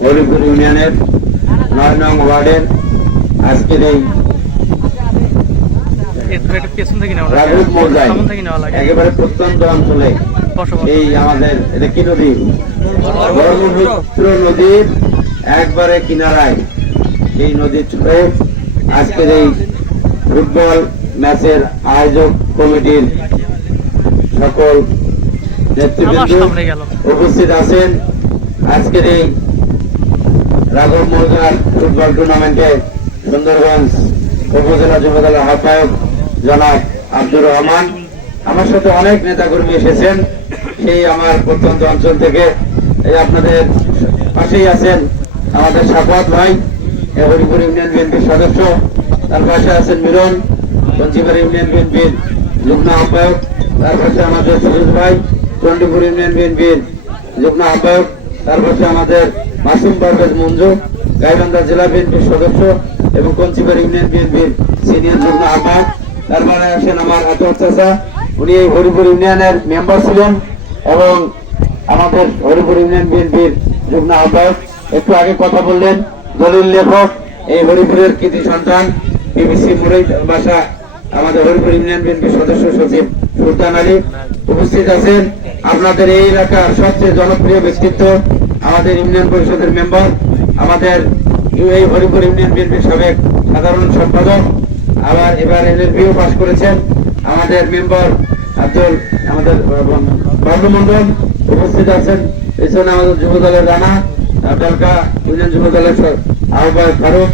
হরিপুর ইউনিয়নের নয় নং ওয়ার্ডের আজকের এই একেবারে প্রত্যন্ত অঞ্চলে এই আমাদের এটা কি নদী ব্রহ্মপুত্র নদীর একবারে কিনারায় এই নদীর চূড়ে আজকের এই ফুটবল ম্যাচের আয়োজক কমিটির সকল নেতৃবৃন্দ উপস্থিত আছেন। আজকের এই রাঘব মৌজার ফুটবল টুর্নামেন্টে সুন্দরগঞ্জ উপজেলা যুব দলের আহ্বায়ক জনাব আব্দুর রহমান। আমার সাথে অনেক নেতাকর্মী এসেছেন। সেই আমার প্রত্যন্ত অঞ্চল থেকে এই আপনাদের পাশেই আছেন আমাদের সাফাত ভাই হরিপুর ইউনিয়ন বিএনপির সদস্য। তার পাশে আছেন মিলন পঞ্চিমার ইউনিয়ন বিএনপির যুগ্ম আহ্বায়ক। তার পাশে আমাদের সুজিত ভাই, চণ্ডীপুর ইউনিয়ন বিএনপির যুগ্ম আহ্বায়ক। তার পাশে আমাদের মাসুম পারভেজ মঞ্জু, গাইবান্ধা জেলা বিএনপির সদস্য এবং কঞ্চিবার ইউনিয়ন বিএনপির সিনিয়র যুগ্ম আহ্বায়ক। তারপরে আসেন আমার আতর চাচা। উনি এই হরিপুর ইউনিয়নের মেম্বার ছিলেন এবং আমাদের হরিপুর ইউনিয়ন বিএনপির যুগ্ম আহ্বায়ক। একটু আগে কথা বললেন দলিল লেখক, এই হরিপুরের কৃতি সন্তান, বিবিসি মুরই বাসা, আমাদের হরিপুর ইউনিয়ন বিএনপির সদস্য সচিব সুলতান আলী। উপস্থিত আছেন আপনাদের এই এলাকার সবচেয়ে জনপ্রিয় ব্যক্তিত্ব আমাদের ইউনিয়ন পরিষদের মেম্বার, আমাদের এই হরিপুর ইউনিয়ন বিএনপির সাবেক সাধারণ সম্পাদক, আবার এবার এনএলপিও পাশ করেছেন আমাদের মেম্বার আব্দুল, আমাদের বর্ণমন্ডল উপস্থিত আছেন। পেছনে আমাদের যুব দলের রানা ডালকা ইউনিয়ন যুব দলের আহ্বায়ক ফারুক,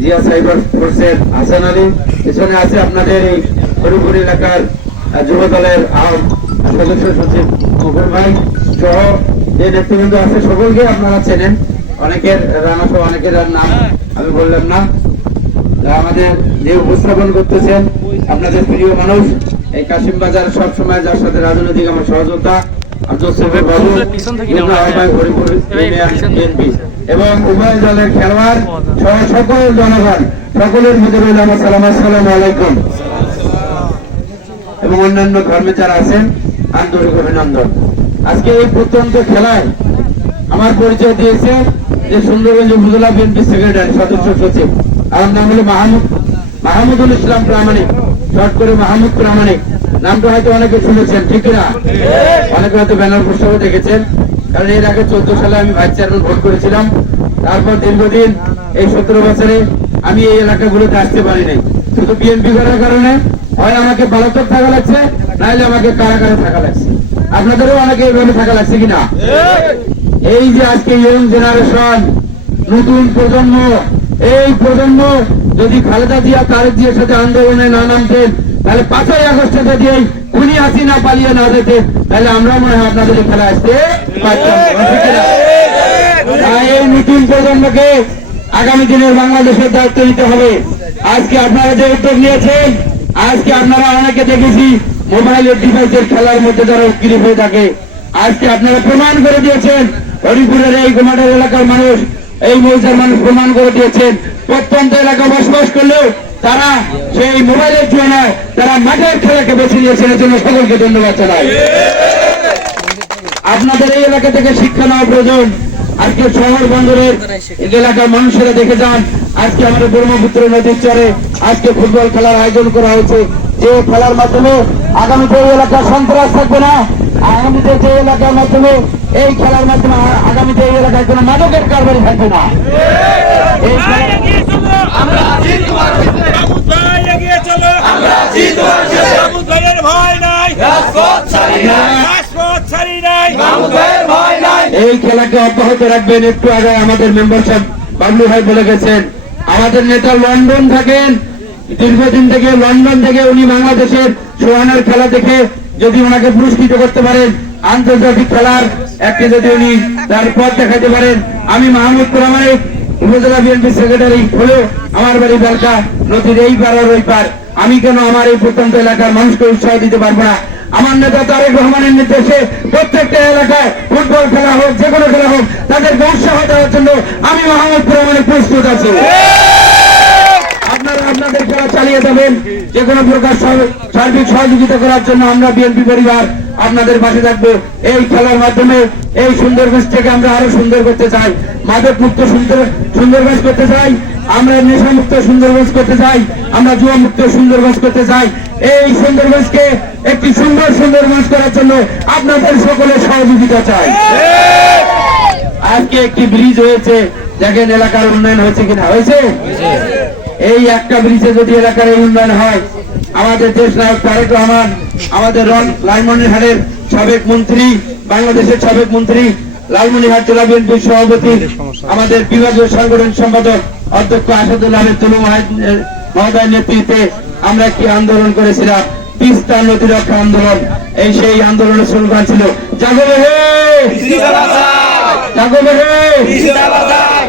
জিয়া সাইবার ফোর্সের হাসান আলী। পেছনে আছে আপনাদের এই হরিপুর এলাকার যুব দলের সদস্য সচিব মুখর ভাই সহ যে নেতৃবৃন্দ আছে সকলকে আপনারা চেনেন। অনেকের রানা সহ অনেকের নাম আমি বললাম না। আমাদের যে উপস্থাপন করতেছেন আপনাদের প্রিয় মানুষ এই কাশিম বাজার সব সময় যার সাথে রাজনৈতিক আমার সহযোগিতা হয়। এবং উভয় দলের খেলোয়াড় সহ সকল জনগণ সকলের মধ্যে রইল আমার সালাম আসসালামু আলাইকুম। এবং অন্যান্য ধর্মে যারা আছেন আন্তরিক অভিনন্দন। আজকে এই প্রত্যন্ত খেলায় আমার পরিচয় দিয়েছে যে সুন্দরগঞ্জ উপজেলা বিএনপি সেক্রেটারি সদস্য সচিব। আমার নাম হলো মাহমুদ, মাহমুদুল ইসলাম প্রামাণিক। শর্ট করে মাহমুদ প্রামাণিক। নামটা হয়তো অনেকে শুনেছেন, ঠিক না? অনেকে হয়তো ব্যানার পুস্তকও দেখেছেন। কারণ এর আগে চোদ্দ সালে আমি ভাইস চেয়ারম্যান ভোট করেছিলাম। তারপর দীর্ঘদিন এই সতেরো বছরে আমি এই এলাকাগুলোতে আসতে পারি নাই শুধু বিএনপি করার কারণে হয় আমাকে বালকর থাকা লাগছে, নাহলে আমাকে কারাগারে থাকা লাগছে। আপনাদেরও অনেকে এইভাবে থাকা লাগছে কিনা এই যে আজকে ইয়ং জেনারেশন নতুন প্রজন্ম, এই প্রজন্ম যদি খালেদা জিয়া, তারেক জিয়ার সাথে আন্দোলনে না নামতেন, তাহলে পাঁচই আগস্টে যদি এই খুনি হাসিনা পালিয়ে না যেতেন, তাহলে আমরা মনে হয় আপনাদের খেলা আসতে পারতাম না। এই নতুন প্রজন্মকে আগামী দিনের বাংলাদেশের দায়িত্ব নিতে হবে আজকে আপনারা যে উদ্যোগ নিয়েছেন, আজকে আপনারা অনেকে দেখেছি মোবাইলের ডিভাইসের খেলার মধ্যে যারা উৎকৃত হয়ে থাকে, আজকে আপনারা প্রমাণ করে দিয়েছেন, হরিপুরের এই গোমাটের এলাকার মানুষ, এই মৌজার মানুষ প্রমাণ করে দিয়েছেন। প্রত্যন্ত এলাকা বসবাস করলেও তারা সেই মোবাইলের জন্য নয় তারা মাঠের খেলাকে বেছে নিয়েছেন এর জন্য সকলকে ধন্যবাদ জানাই। আপনাদের এই এলাকা থেকে শিক্ষা নেওয়া প্রয়োজন। আজকে শহর বন্দরের এলাকার মানুষেরা দেখে যান, আজকে আমাদের ব্রহ্মপুত্র নদীর চরে, আজকে ফুটবল খেলার আয়োজন করা হয়েছে। যে খেলার মাধ্যমে আগামীতে এই এলাকার সন্ত্রাস থাকবে না আগামীতে যে এলাকার মাধ্যমে এই খেলার মাধ্যমে আগামীতে এই এলাকায় কোনো মাদকের কারবারি থাকবে না। এই খেলা- মাহমুদ ভাই এগিয়ে চলো। মাহমুদ ভাইয়ের ভয় নাই। রাজপথ ছাড়ি নাই। এই খেলাকে অব্যাহত রাখবেন। একটু আগে আমাদের মেম্বার সাহেব বাবলু ভাই বলে গেছেন আমাদের নেতা লন্ডন থাকেন। দীর্ঘদিন থেকে লন্ডন থেকে উনি বাংলাদেশের সোহানের খেলা দেখে যদি ওনাকে পুরস্কৃত করতে পারেন, আন্তর্জাতিক খেলার একটি যদি উনি তার পথ দেখাতে পারেন, আমি মাহমুদ রহমানের উপজেলা বিএনপি সেক্রেটারি হলেও আমার বাড়ি বেলকা নদীর এই পার আর ওই পার আমি কেন আমার এই প্রত্যন্ত এলাকার মানুষকে উৎসাহ দিতে পারব না? আমার নেতা তারেক রহমানের নির্দেশে প্রত্যেকটা এলাকায় ফুটবল খেলা হোক যে কোনো খেলা হোক, তাদেরকে উৎসাহ দেওয়ার জন্য আমি মোহাম্মদ রহমানের প্রস্তুত আছি। আপনাদের খেলা চালিয়ে যাবেন যে কোনো প্রকার সার্বিক সহযোগিতা করার জন্য আমরা বিএনপি পরিবার আপনাদের পাশে থাকব। এই খেলার মাধ্যমে এই সুন্দরগঞ্জটাকে আমরা আরও সুন্দর করতে চাই। মাদক মুক্ত সুন্দর সুন্দরগঞ্জ করতে চাই। আমরা নেশা মুক্ত সুন্দরগঞ্জ করতে চাই। আমরা জুয়া মুক্ত সুন্দরগঞ্জ করতে চাই। এই সুন্দরগঞ্জকে একটি সুন্দর সুন্দরগঞ্জ করার জন্য আপনাদের সকলের সহযোগিতা চাই। আজকে একটি ব্রিজ হয়েছে। দেখেন এলাকার উন্নয়ন হয়েছে কিনা? হয়েছে? এই একটা ব্রিজে যদি এলাকার এই উন্নয়ন হয় আমাদের দেশ নায়ক তারেক রহমান আমাদের রন- লালমনিরহাটের সাবেক মন্ত্রী বাংলাদেশের সাবেক মন্ত্রী লালমনিরহাট জেলা বিএনপির সভাপতি আমাদের বিভাগীয় সাংগঠনিক সম্পাদক অধ্যক্ষ আসাদুল্লাহ তুলু মহোদয়ের নেতৃত্বে আমরা একটি আন্দোলন করেছিলাম তিস্তা নদী রক্ষা আন্দোলন। এই সেই আন্দোলনের স্লোগান ছিল জাগবে হে! জাগবে হে!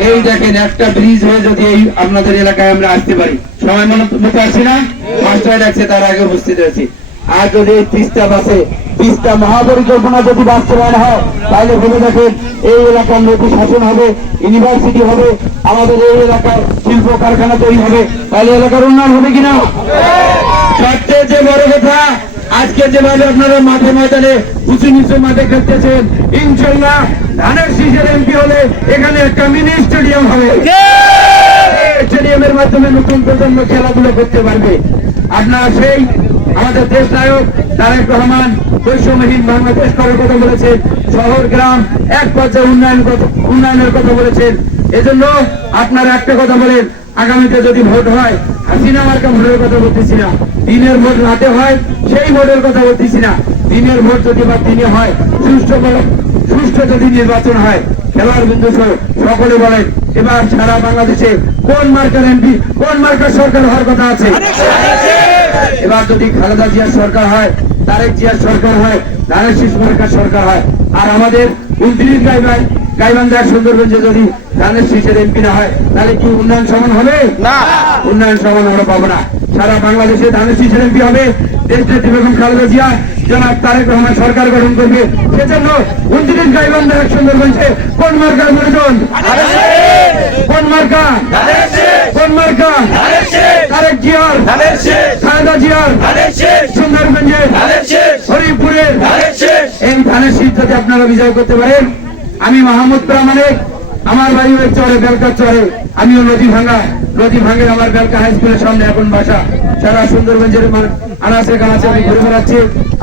এই দেখেন একটা ব্রিজ হয়ে যদি এই আপনাদের এলাকায় আমরা আসতে পারি। সময় মনে মতো আসছি না? মাস্টার ডাকছে তার আগে উপস্থিত হয়েছি। আর যদি এই তিস্তা বাসে তিস্তা মহাপরিকল্পনা যদি বাস্তবায়ন হয় তাহলে ভেবে দেখেন এই এলাকার নদী শাসন হবে ইউনিভার্সিটি হবে আমাদের এই এলাকায় শিল্প কারখানা তৈরি হবে। তাহলে এলাকার উন্নয়ন হবে কিনা? সবচেয়ে যে বড় কথা আজকে যেভাবে আপনারা মাঠে ময়দানে উঁচু নিচু মাঠে খেলতেছেন ইনশাল্লাহ ধানের শীষের এমপি হলে এখানে একটা মিনি স্টেডিয়াম হবে। স্টেডিয়ামের মাধ্যমে নতুন প্রজন্ম খেলাধুলো করতে পারবে। আপনারা সেই আমাদের দেশ নায়ক তারেক রহমান, বৈষম্যহীন বাংলাদেশ করার কথা বলেছেন, শহর, গ্রাম এক পর্যায়ে উন্নয়ন উন্নয়নের কথা বলেছেন। এজন্য আপনারা একটা কথা বলেন, আগামীতে যদি ভোট হয় হাসিনা মার্কা ভোটের কথা বলতেছি না। দিনের ভোট রাতে হয়, সেই ভোটের কথা বলতেছি না। দিনের ভোট যদি বা দিনে হয়, সুষ্ঠু সুষ্ঠু যদি নির্বাচন হয়, খেলার বিন্দু সকলে বলেন, এবার সারা বাংলাদেশে কোন মার্কার এমপি, কোন মার্কার সরকার হওয়ার কথা আছে? এবার যদি খালেদা জিয়ার সরকার হয়, তারেক জিয়ার সরকার হয় ধানের শীষ মার্কার সরকার হয়, আর আমাদের উনত্রিশ গাইবান গাইবান্ধার সুন্দরগঞ্জে যদি ধানের শীষের এমপি না হয় তাহলে কি উন্নয়ন সমান হবে? না। উন্নয়ন সমান আমরা পাবো না। সারা বাংলাদেশে ধানের শীষের এমপি হবে দেশ নেত্রী বেগম খালেদা জিয়া জনাব তারেক রহমান সরকার গঠন করবে। সেজন্য উনত্রিশ গাইবান্ধার সুন্দরগঞ্জে কোন মার্কার প্রয়োজন কোন মার্কা? কোন মার্কা? তারেক জিয়ার খালেদা জিয়ার সুন্দরগঞ্জে হরিপুরের এই ধানের শীত যদি আপনারা বিজয় করতে পারেন আমি মাহমুদ প্রামাণিক, আমার বাড়ি ওই চরে বেলকা চরে। আমিও নদী ভাঙা নদী ভাঙে আমার বেলকা হাই স্কুলের সামনে এখন বাসা। সারা সুন্দরগঞ্জের আনাচে কানাচে আমি ঘুরে বেড়াচ্ছি।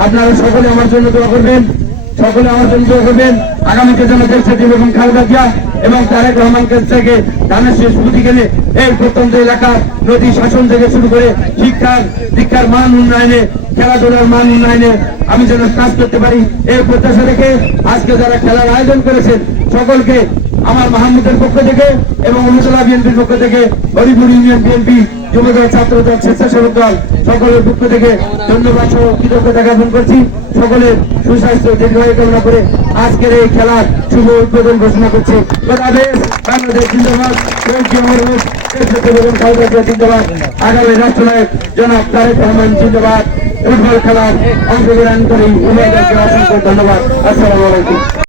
আপনারা সকলে আমার জন্য দোয়া করবেন। সকলে আমার জন্য দোয়া করবেন। আগামীতে যেন দেশ এবং খালেদা জিয়া এবং তারেক রহমানকে থেকে ধানের শেষ বুদ্ধি গেলে এই প্রত্যন্ত এলাকার নদী শাসন থেকে শুরু করে শিক্ষার শিক্ষার মান উন্নয়নে খেলাধুলার মান উন্নয়নে আমি যেন কাজ করতে পারি এই প্রত্যাশা রেখে আজকে যারা খেলার আয়োজন করেছেন, সকলকে আমার মাহমুদের পক্ষ থেকে এবং অনুতলা বিএনপির পক্ষ থেকে, হরিপুর ইউনিয়ন বিএনপি যুবদল, ছাত্রদল, স্বেচ্ছাসেবক দল সকলের পক্ষ থেকে ধন্যবাদ সহ কৃতজ্ঞতা জ্ঞাপন করছি। সকলের সুস্বাস্থ্য, দীর্ঘায়ু কামনা করে আজকের এই খেলার শুভ উদ্বোধন ঘোষণা করছি। বাংলাদেশ জিন্দাবাদ। আগামী রাষ্ট্রনায়ক জনাব তারেক রহমান জিন্দাবাদ। ফুটবল খেলার অংশগ্রহণ করি উভয়দেরকে অসংখ্য ধন্যবাদ। আসসালামু